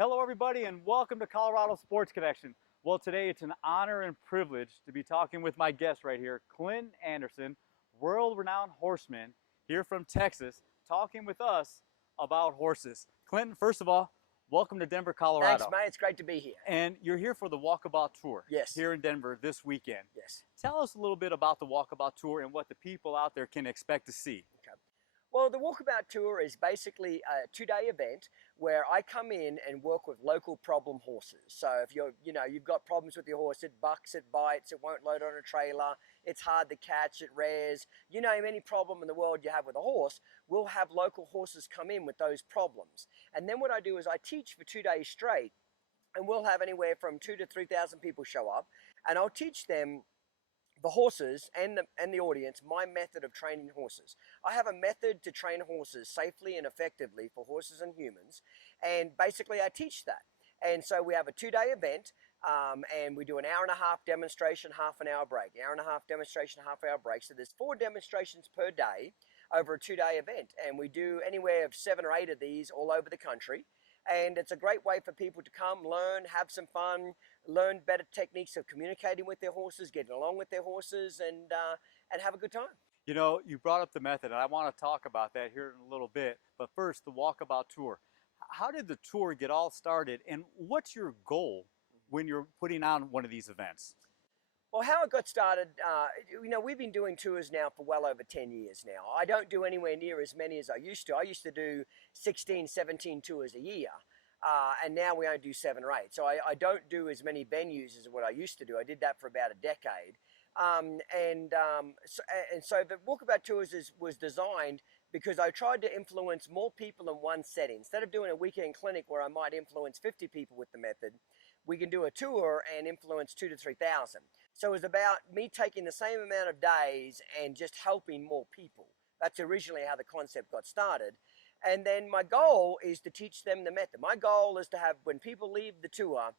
Hello, everybody, and welcome to Colorado Sports Connection. Well, today it's an honor and privilege to be talking with my guest right here, Clinton Anderson, world-renowned horseman here from Texas, talking with us about horses. Clinton, first of all, welcome to Denver, Colorado. Thanks, mate. It's great to be here. And you're here for the Walkabout Tour. Yes. Here in Denver this weekend. Yes. Tell us a little bit about the Walkabout Tour and what the people out there can expect to see. Okay. Well, the Walkabout Tour is basically a two-day event where I come in and work with local problem horses. So if you've got problems with your horse, it bucks, it bites, it won't load on a trailer, it's hard to catch, it rears, you name any problem in the world you have with a horse, we'll have local horses come in with those problems. And then what I do is I teach for 2 days straight, and we'll have anywhere from 2,000 to 3,000 people show up, and I'll teach them, the horses and the audience, my method of training horses. I have a method to train horses safely and effectively for horses and humans, and basically I teach that. And so we have a 2-day event, and we do an hour and a half demonstration, half an hour break. Hour and a half demonstration, half hour break. So there's 4 demonstrations per day over a 2-day event, and we do anywhere of 7 or 8 of these all over the country. And it's a great way for people to come, learn, have some fun, learn better techniques of communicating with their horses, getting along with their horses, and have a good time. You know, you brought up the method, and I want to talk about that here in a little bit. But first, the Walkabout Tour. How did the tour get all started, and what's your goal when you're putting on one of these events? Well, how it got started, we've been doing tours now for well over 10 years now. I don't do anywhere near as many as I used to. I used to do 16, 17 tours a year, and now we only do 7 or 8. So I don't do as many venues as what I used to do. I did that for about a decade. So the Walkabout Tours was designed because I tried to influence more people in one setting. Instead of doing a weekend clinic where I might influence 50 people with the method, we can do a tour and influence 2,000 to 3,000. So it was about me taking the same amount of days and just helping more people. That's originally how the concept got started. And then my goal is to teach them the method. My goal is to have, when people leave the tour,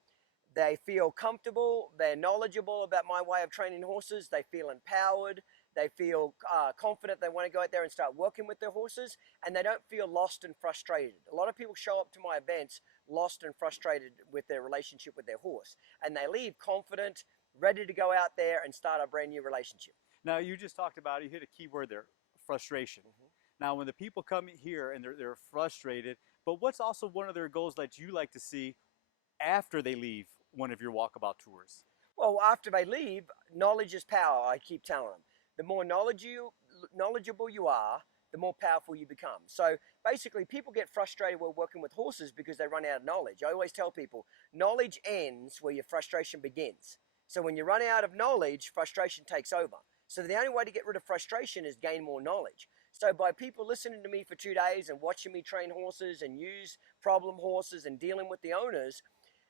they feel comfortable, they're knowledgeable about my way of training horses, they feel empowered, they feel confident, they want to go out there and start working with their horses, and they don't feel lost and frustrated. A lot of people show up to my events lost and frustrated with their relationship with their horse, and they leave confident, ready to go out there and start a brand new relationship. Now, you just talked about, you hit a key word there, frustration. Now, when the people come here and they're frustrated, but what's also one of their goals that you like to see after they leave one of your Walkabout tours? Well, after they leave, knowledge is power, I keep telling them. The more knowledgeable you are, the more powerful you become. So basically, people get frustrated while working with horses because they run out of knowledge. I always tell people, knowledge ends where your frustration begins. So when you run out of knowledge, frustration takes over. So the only way to get rid of frustration is gain more knowledge. So by people listening to me for 2 days and watching me train horses and use problem horses and dealing with the owners,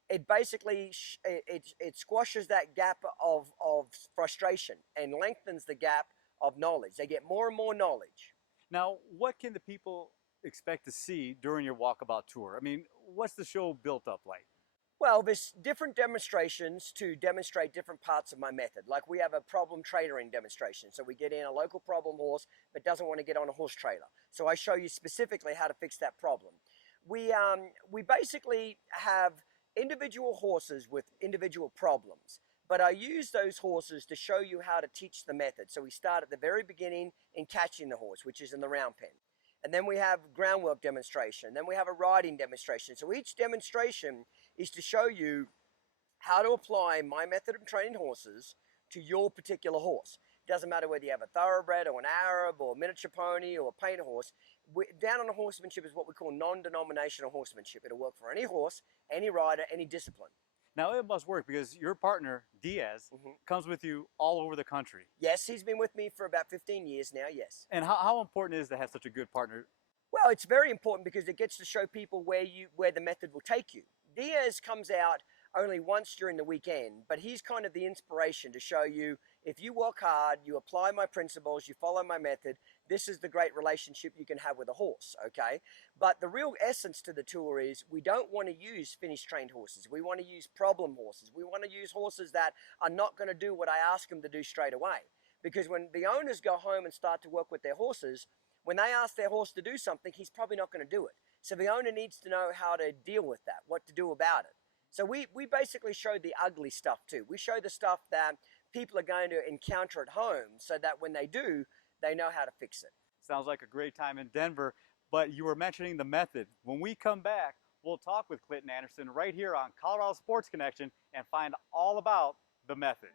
it basically it squashes that gap of frustration and lengthens the gap of knowledge. They get more and more knowledge. Now, what can the people expect to see during your Walkabout Tour? I mean, what's the show built up like? Well, there's different demonstrations to demonstrate different parts of my method. Like we have a problem trailering demonstration. So we get in a local problem horse but doesn't want to get on a horse trailer. So I show you specifically how to fix that problem. We basically have individual horses with individual problems, but I use those horses to show you how to teach the method. So we start at the very beginning in catching the horse, which is in the round pen. And then we have groundwork demonstration. Then we have a riding demonstration. So each demonstration is to show you how to apply my method of training horses to your particular horse. It doesn't matter whether you have a thoroughbred or an Arab or a miniature pony or a painter horse. Down on horsemanship is what we call non-denominational horsemanship. It'll work for any horse, any rider, any discipline. Now, it must work because your partner, Diaz, comes with you all over the country. Yes, he's been with me for about 15 years now, yes. And how important is to have such a good partner? Well, it's very important because it gets to show people where the method will take you. Diaz comes out only once during the weekend, but he's kind of the inspiration to show you if you work hard, you apply my principles, you follow my method, this is the great relationship you can have with a horse, okay? But the real essence to the tour is we don't want to use finished trained horses. We want to use problem horses. We want to use horses that are not going to do what I ask them to do straight away. Because when the owners go home and start to work with their horses, when they ask their horse to do something, he's probably not going to do it. So the owner needs to know how to deal with that, what to do about it. So we basically show the ugly stuff too. We show the stuff that people are going to encounter at home so that when they do, they know how to fix it. Sounds like a great time in Denver, but you were mentioning the method. When we come back, we'll talk with Clinton Anderson right here on Colorado Sports Connection and find all about the method.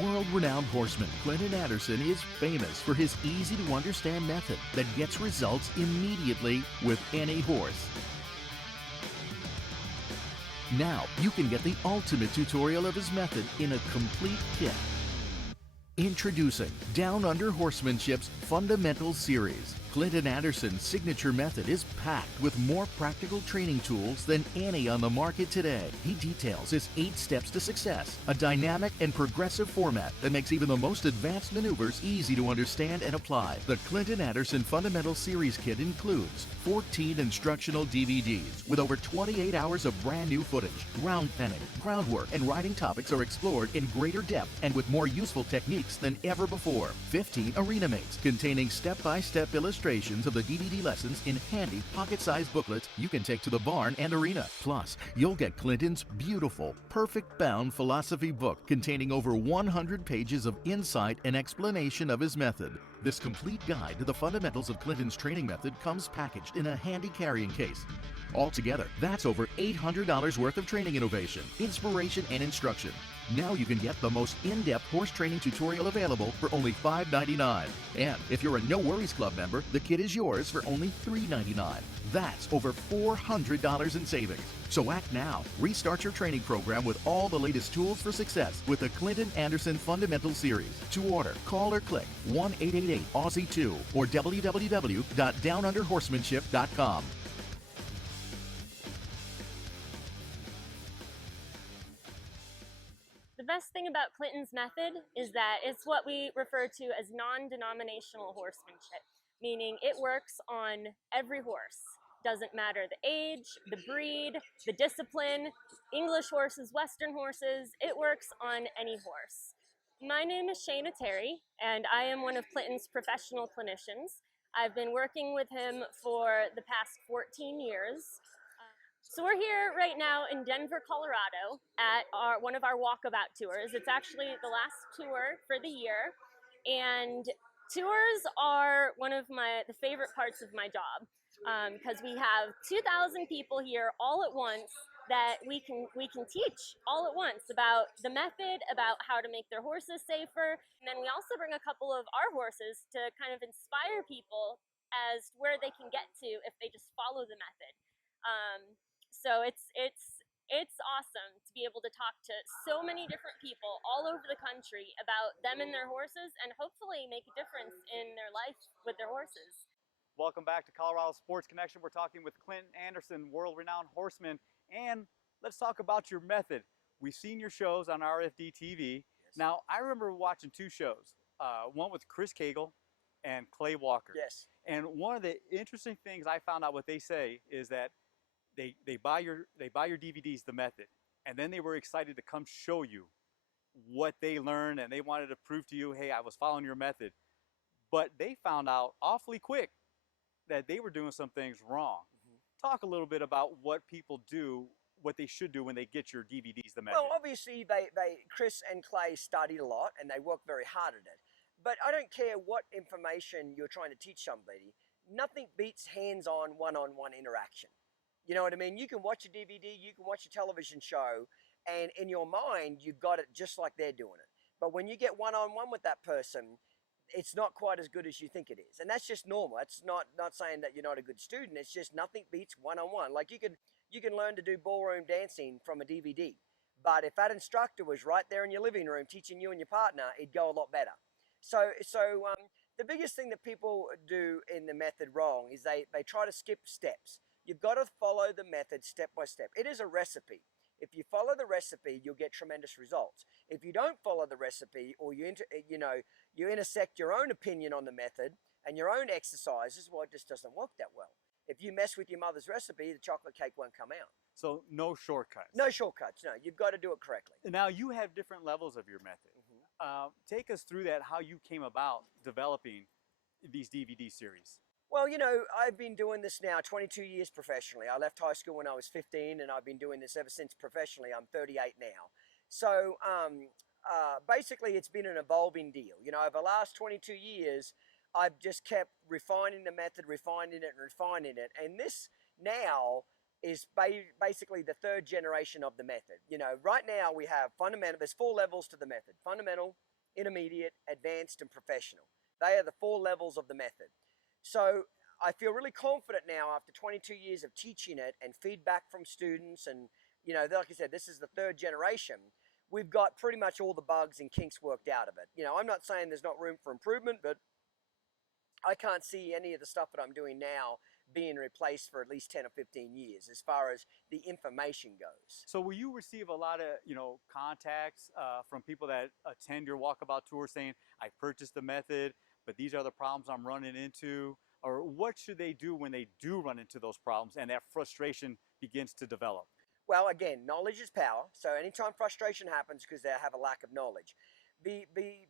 World-renowned horseman Clinton Anderson is famous for his easy-to-understand method that gets results immediately with any horse. Now you can get the ultimate tutorial of his method in a complete kit. Introducing Down Under Horsemanship's Fundamental Series. Clinton Anderson's signature method is packed with more practical training tools than any on the market today. He details his 8 steps to success, a dynamic and progressive format that makes even the most advanced maneuvers easy to understand and apply. The Clinton Anderson Fundamental Series kit includes 14 instructional DVDs with over 28 hours of brand new footage. Ground penning, groundwork, and riding topics are explored in greater depth and with more useful techniques than ever before. 15 arena mates containing step-by-step illustrations of the DVD lessons in handy pocket-sized booklets you can take to the barn and arena. Plus, you'll get Clinton's beautiful, perfect-bound philosophy book containing over 100 pages of insight and explanation of his method. This complete guide to the fundamentals of Clinton's training method comes packaged in a handy carrying case. Altogether, that's over $800 worth of training innovation, inspiration, and instruction. Now you can get the most in-depth horse training tutorial available for only $5.99. And if you're a No Worries Club member, the kit is yours for only $3.99. That's over $400 in savings. So act now. Restart your training program with all the latest tools for success with the Clinton Anderson Fundamental Series. To order, call or click 1-888-AUSSIE-2 or www.downunderhorsemanship.com. The best thing about Clinton's method is that it's what we refer to as non-denominational horsemanship, meaning it works on every horse. Doesn't matter the age, the breed, the discipline, English horses, Western horses, it works on any horse. My name is Shayna Terry, and I am one of Clinton's professional clinicians. I've been working with him for the past 14 years. So we're here right now in Denver, Colorado at one of our walkabout tours. It's actually the last tour for the year, and tours are one of the favorite parts of my job because we have 2,000 people here all at once that we can teach all at once about the method, about how to make their horses safer, and then we also bring a couple of our horses to kind of inspire people as where they can get to if they just follow the method. So it's awesome to be able to talk to so many different people all over the country about them and their horses and hopefully make a difference in their life with their horses. Welcome back to Colorado Sports Connection. We're talking with Clinton Anderson, world-renowned horseman, and let's talk about your method. We've seen your shows on RFD TV. Yes. Now, I remember watching 2 shows, one with Chris Cagle and Clay Walker. Yes. And one of the interesting things I found out what they say is that they buy your DVDs, the method, and then they were excited to come show you what they learned, and they wanted to prove to you, hey, I was following your method. But they found out awfully quick that they were doing some things wrong. Talk a little bit about what people do, what they should do when they get your DVDs, the method. Well, obviously, Chris and Clay studied a lot and they worked very hard at it. But I don't care what information you're trying to teach somebody. Nothing beats hands-on, one-on-one interaction. You know what I mean? You can watch a DVD, you can watch a television show, and in your mind, you've got it just like they're doing it. But when you get one-on-one with that person, it's not quite as good as you think it is. And that's just normal. That's not saying that you're not a good student. It's just nothing beats one-on-one. Like you can learn to do ballroom dancing from a DVD. But if that instructor was right there in your living room teaching you and your partner, it'd go a lot better. So the biggest thing that people do in the method wrong is they try to skip steps. You've got to follow the method step by step. It is a recipe. If you follow the recipe, you'll get tremendous results. If you don't follow the recipe, or you intersect your own opinion on the method and your own exercises, well, it just doesn't work that well. If you mess with your mother's recipe, the chocolate cake won't come out. So no shortcuts. No shortcuts. No, you've got to do it correctly. Now you have different levels of your method. Take us through that, how you came about developing these DVD series. Well, I've been doing this now 22 years professionally. I left high school when I was 15, and I've been doing this ever since professionally. I'm 38 now. So basically, it's been an evolving deal. Over the last 22 years, I've just kept refining the method, refining it, and refining it. And this now is basically the third generation of the method. Right now we have fundamental. There's 4 levels to the method: fundamental, intermediate, advanced, and professional. They are the 4 levels of the method. So I feel really confident now after 22 years of teaching it and feedback from students, and like I said, this is the 3rd generation. We've got pretty much all the bugs and kinks worked out of it. I'm not saying there's not room for improvement, but I can't see any of the stuff that I'm doing now being replaced for at least 10 or 15 years as far as the information goes. So will you receive a lot of contacts from people that attend your walkabout tour saying, I purchased the method, but these are the problems I'm running into? Or what should they do when they do run into those problems and that frustration begins to develop? Well, again, knowledge is power. So anytime frustration happens because they have a lack of knowledge. The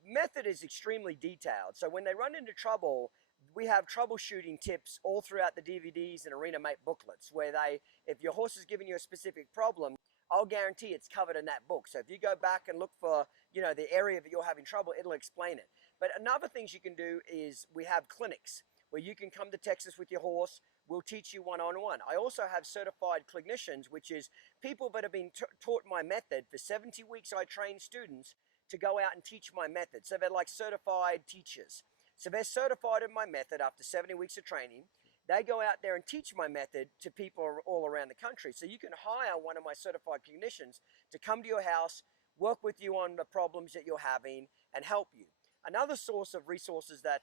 method is extremely detailed. So when they run into trouble, we have troubleshooting tips all throughout the DVDs and Arena Mate booklets where if your horse is giving you a specific problem, I'll guarantee it's covered in that book. So if you go back and look for, the area that you're having trouble, it'll explain it. But another things you can do is we have clinics where you can come to Texas with your horse. We'll teach you one-on-one. I also have certified clinicians, which is people that have been taught my method. For 70 weeks, I train students to go out and teach my method. So they're like certified teachers. So they're certified in my method after 70 weeks of training. They go out there and teach my method to people all around the country. So you can hire one of my certified clinicians to come to your house, work with you on the problems that you're having, and help you. Another source of resources that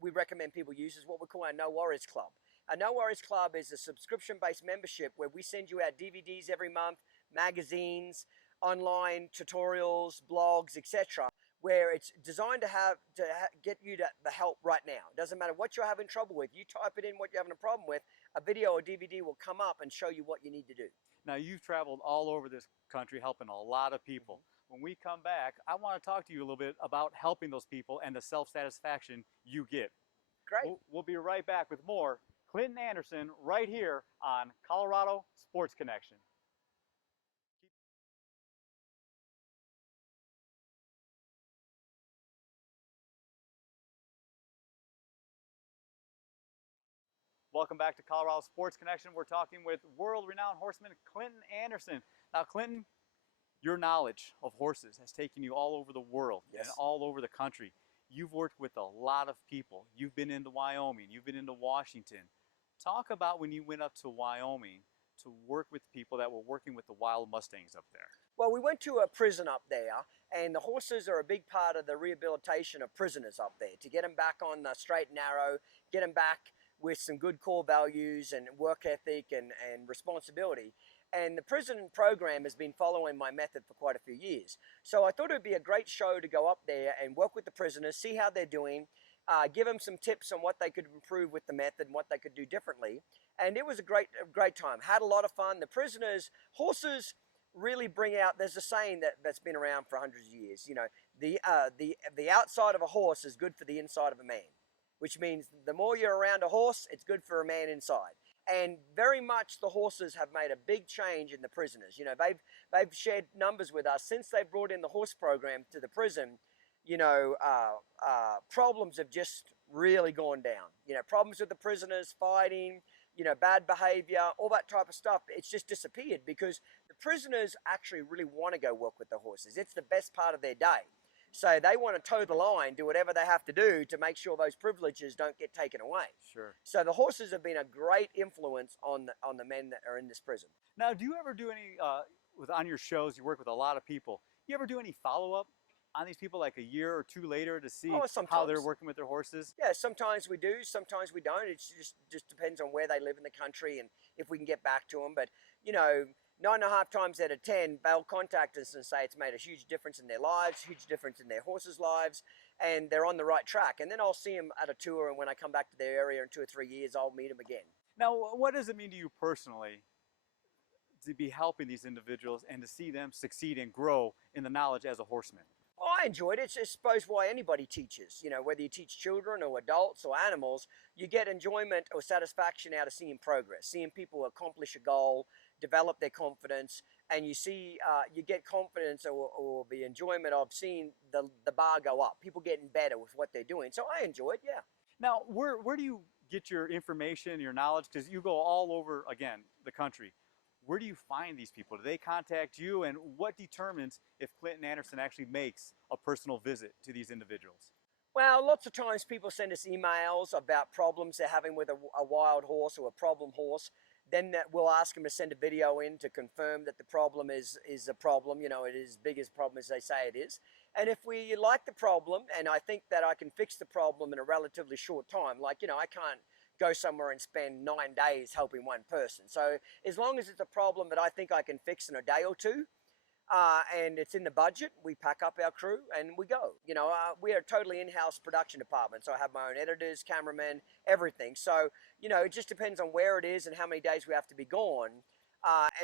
we recommend people use is what we call our No Worries Club. Our No Worries Club is a subscription-based membership where we send you out DVDs every month, magazines, online tutorials, blogs, etc., where it's designed to get you the help right now. It doesn't matter what you're having trouble with. You type it in what you're having a problem with, a video or DVD will come up and show you what you need to do. Now, you've traveled all over this country helping a lot of people. When we come back, I want to talk to you a little bit about helping those people and the self-satisfaction you get. Great. We'll be right back with more Clinton Anderson right here on Colorado Sports Connection. Welcome back to Colorado Sports Connection. We're talking with world-renowned horseman Clinton Anderson. Now, Clinton, your knowledge of horses has taken you all over the world. Yes. And all over the country. You've worked with a lot of people. You've been into Wyoming. You've been into Washington. Talk about when you went up to Wyoming to work with people that were working with the wild Mustangs up there. Well, we went to a prison up there, and the horses are a big part of the rehabilitation of prisoners up there, to get them back on the straight and narrow, get them back with some good core values and work ethic and responsibility. And the prison program has been following my method for quite a few years. So I thought it would be a great show to go up there and work with the prisoners, see how they're doing, give them some tips on what they could improve with the method and what they could do differently. And it was a great time. Had a lot of fun. The prisoners, horses really bring out, there's a saying that's been around for hundreds of years, the outside of a horse is good for the inside of a man, which means the more you're around a horse, it's good for a man inside. And very much the horses have made a big change in the prisoners. They've shared numbers with us since they brought in the horse program to the prison. Problems have just really gone down. Problems with the prisoners, fighting, bad behavior, all that type of stuff. It's just disappeared because the prisoners actually really want to go work with the horses. It's the best part of their day. So they want to toe the line, do whatever they have to do to make sure those privileges don't get taken away. Sure. So the horses have been a great influence on the men that are in this prison. Now, do you ever do any, on your shows, you work with a lot of people, you ever do any follow-up on these people like a year or two later to see how they're working with their horses? Yeah, sometimes we do, sometimes we don't. It just depends on where they live in the country and if we can get back to them. But, 9.5 times out of 10, they'll contact us and say it's made a huge difference in their lives, huge difference in their horses' lives, and they're on the right track. And then I'll see them at a tour, and when I come back to their area in 2 or 3 years, I'll meet them again. Now, what does it mean to you personally to be helping these individuals and to see them succeed and grow in the knowledge as a horseman? Well, I enjoyed it. It's, I suppose, why anybody teaches. Whether you teach children or adults or animals, you get enjoyment or satisfaction out of seeing progress, seeing people accomplish a goal, develop their confidence, and you see, you get confidence or the enjoyment of seeing the bar go up, people getting better with what they're doing. So I enjoy it, yeah. Now, where do you get your information, your knowledge? Because you go all over, again, the country. Where do you find these people? Do they contact you? And what determines if Clinton Anderson actually makes a personal visit to these individuals? Well, lots of times people send us emails about problems they're having with a wild horse or a problem horse. Then we'll ask them to send a video in to confirm that the problem is a problem, it is as big as a problem as they say it is. And if we like the problem, and I think that I can fix the problem in a relatively short time, like, I can't go somewhere and spend 9 days helping one person. So as long as it's a problem that I think I can fix in a day or two, and it's in the budget, we pack up our crew and we go. We are a totally in-house production department. So I have my own editors, cameramen, everything. So, it just depends on where it is and how many days we have to be gone.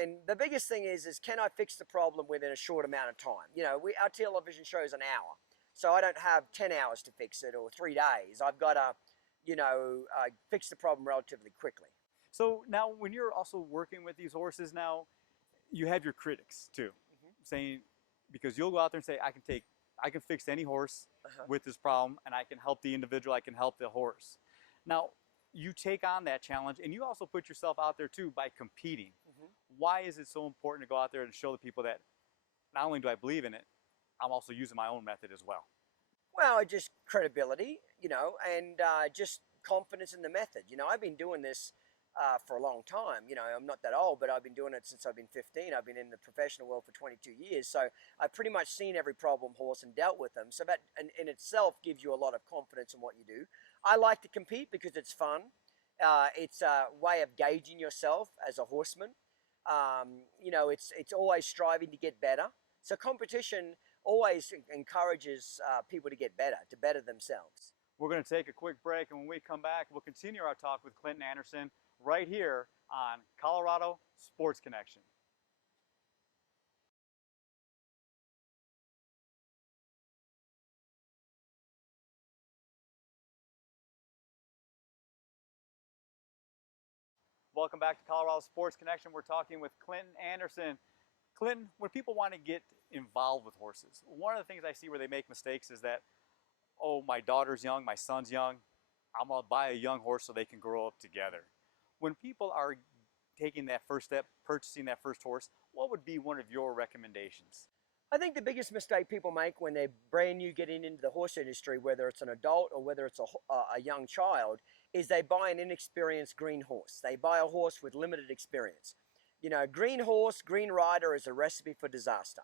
And the biggest thing is can I fix the problem within a short amount of time? Our television show is an hour. So I don't have 10 hours to fix it or 3 days. I've got to, fix the problem relatively quickly. So now when you're also working with these horses now, you have your critics too, saying, because you'll go out there and say, I can fix any horse with this problem, and I can help the individual, I can help the horse. Now, you take on that challenge, and you also put yourself out there too by competing. Why is it so important to go out there and show the people that not only do I believe in it, I'm also using my own method as well? Well, just credibility, and just confidence in the method. I've been doing this for a long time. I'm not that old, but I've been doing it since I've been 15. I've been in the professional world for 22 years. So I've pretty much seen every problem horse and dealt with them. So that in itself gives you a lot of confidence in what you do. I like to compete because it's fun. It's a way of gauging yourself as a horseman. It's always striving to get better. So competition always encourages people to get better, to better themselves. We're going to take a quick break, and when we come back, we'll continue our talk with Clinton Anderson right here on Colorado Sports Connection. Welcome back to Colorado Sports Connection. We're talking with Clinton Anderson. Clinton, when people want to get involved with horses, one of the things I see where they make mistakes is that, oh, my daughter's young, my son's young, I'm going to buy a young horse so they can grow up together. When people are taking that first step, purchasing that first horse, what would be one of your recommendations? I think the biggest mistake people make when they're brand new getting into the horse industry, whether it's an adult or whether it's a young child, is they buy an inexperienced green horse. They buy a horse with limited experience. Green horse, green rider is a recipe for disaster.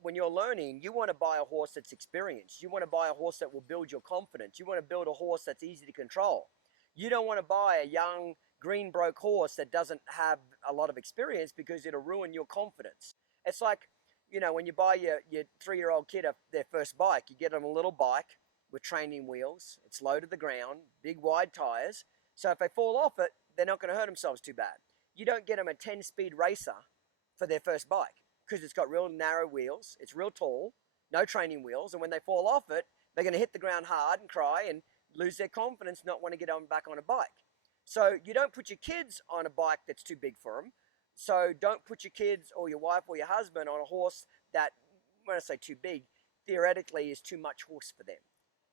When you're learning, you want to buy a horse that's experienced. You want to buy a horse that will build your confidence. You want to build a horse that's easy to control. You don't want to buy a young green broke horse that doesn't have a lot of experience because it'll ruin your confidence. It's like, when you buy your 3-year-old kid their first bike, you get them a little bike with training wheels. It's low to the ground, big wide tires. So if they fall off it, they're not going to hurt themselves too bad. You don't get them a 10-speed racer for their first bike because it's got real narrow wheels, it's real tall, no training wheels, and when they fall off it, they're going to hit the ground hard and cry and lose their confidence, not want to get back on a bike. So you don't put your kids on a bike that's too big for them. So don't put your kids or your wife or your husband on a horse that, when I say too big, theoretically is too much horse for them.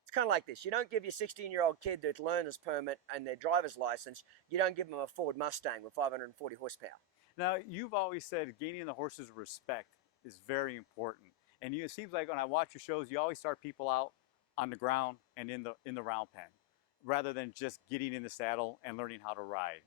It's kind of like this. You don't give your 16-year-old kid their learner's permit and their driver's license. You don't give them a Ford Mustang with 540 horsepower. Now, you've always said gaining the horses' respect is very important. And it seems like when I watch your shows, you always start people out on the ground and in the round pen, rather than just getting in the saddle and learning how to ride.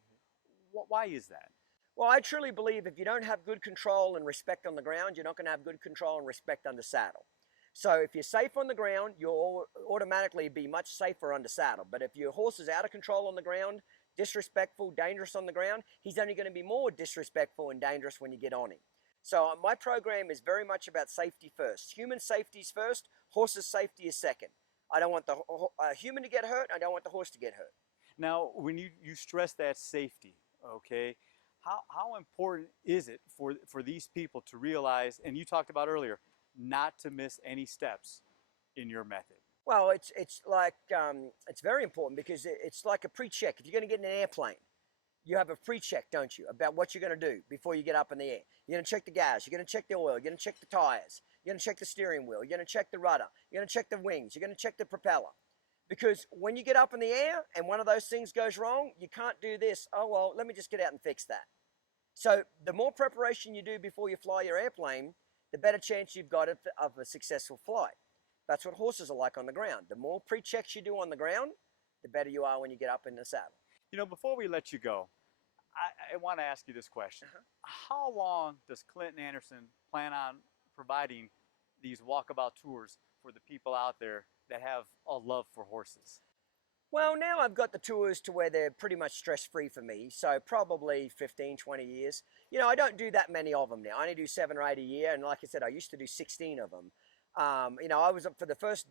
Why is that? Well, I truly believe if you don't have good control and respect on the ground, you're not going to have good control and respect under saddle. So if you're safe on the ground, you'll automatically be much safer under saddle. But if your horse is out of control on the ground, disrespectful, dangerous on the ground, he's only going to be more disrespectful and dangerous when you get on him. So my program is very much about safety first. Human safety is first, horse's safety is second. I don't want the human to get hurt, I don't want the horse to get hurt. Now, when you stress that safety, okay, how important is it for these people to realize, and you talked about earlier, not to miss any steps in your method? Well, it's like, it's very important because it's like a pre-check. If you're going to get in an airplane, you have a pre-check, don't you, about what you're going to do before you get up in the air. You're going to check the gas, you're going to check the oil, you're going to check the tires, you're going to check the steering wheel, you're going to check the rudder, you're going to check the wings, you're going to check the propeller. Because when you get up in the air and one of those things goes wrong, you can't do this, oh, well, let me just get out and fix that. So the more preparation you do before you fly your airplane, the better chance you've got of a successful flight. That's what horses are like on the ground. The more pre-checks you do on the ground, the better you are when you get up in the saddle. You know, before we let you go, I want to ask you this question. How long does Clinton Anderson plan on providing these walkabout tours for the people out there that have a love for horses? Well, now I've got the tours to where they're pretty much stress-free for me, so probably 15, 20 years. You know, I don't do that many of them now. I only do 7 or 8 a year, and like I said, I used to do 16 of them. You know, I was up for the first,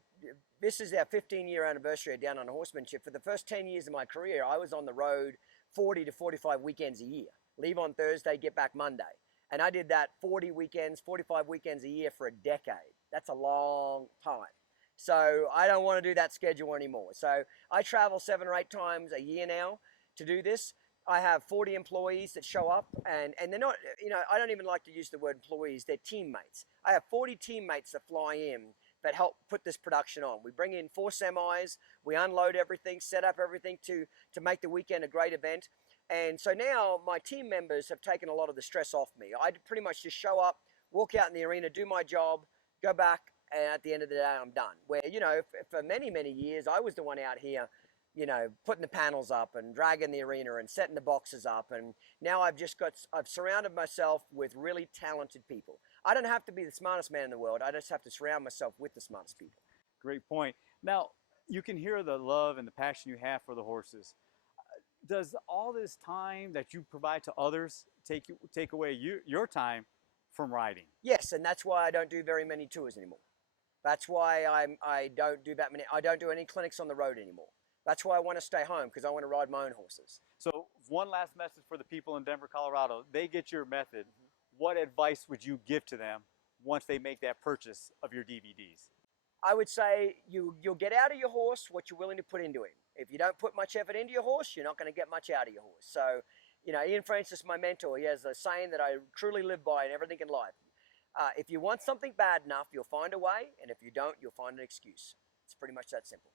this is our 15-year anniversary of Down Under Horsemanship. For the first 10 years of my career, I was on the road 40 to 45 weekends a year. Leave on Thursday, get back Monday. And I did that 40 weekends, 45 weekends a year for a decade. That's a long time. So I don't want to do that schedule anymore. So I travel 7 or 8 times a year now to do this. I have 40 employees that show up, and they're not, you know, I don't even like to use the word employees, they're teammates. I have 40 teammates that fly in that help put this production on. We bring in 4 semis, we unload everything, set up everything to make the weekend a great event. And so now my team members have taken a lot of the stress off me. I pretty much just show up, walk out in the arena, do my job, go back, and at the end of the day, I'm done. Where, you know, for many, many years, I was the one out here, you know, putting the panels up and dragging the arena and setting the boxes up. And now I've surrounded myself with really talented people. I don't have to be the smartest man in the world. I just have to surround myself with the smartest people. Great point. Now, you can hear the love and the passion you have for the horses. Does all this time that you provide to others take away your time from riding? Yes, and that's why I don't do very many tours anymore. That's why I don't do that many. I don't do any clinics on the road anymore. That's why I want to stay home, because I want to ride my own horses. So one last message for the people in Denver, Colorado. They get your method. What advice would you give to them once they make that purchase of your DVDs? I would say you'll get out of your horse what you're willing to put into him. If you don't put much effort into your horse, you're not going to get much out of your horse. So, you know, Ian Francis, my mentor, he has a saying that I truly live by in everything in life. If you want something bad enough, you'll find a way, and if you don't, you'll find an excuse. It's pretty much that simple.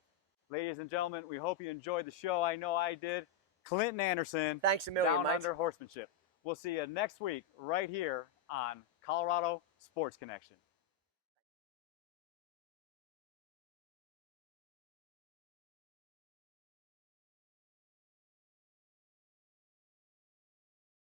Ladies and gentlemen, we hope you enjoyed the show. I know I did. Clinton Anderson. Thanks a million, Down mate. Under Horsemanship. We'll see you next week right here on Colorado Sports Connection.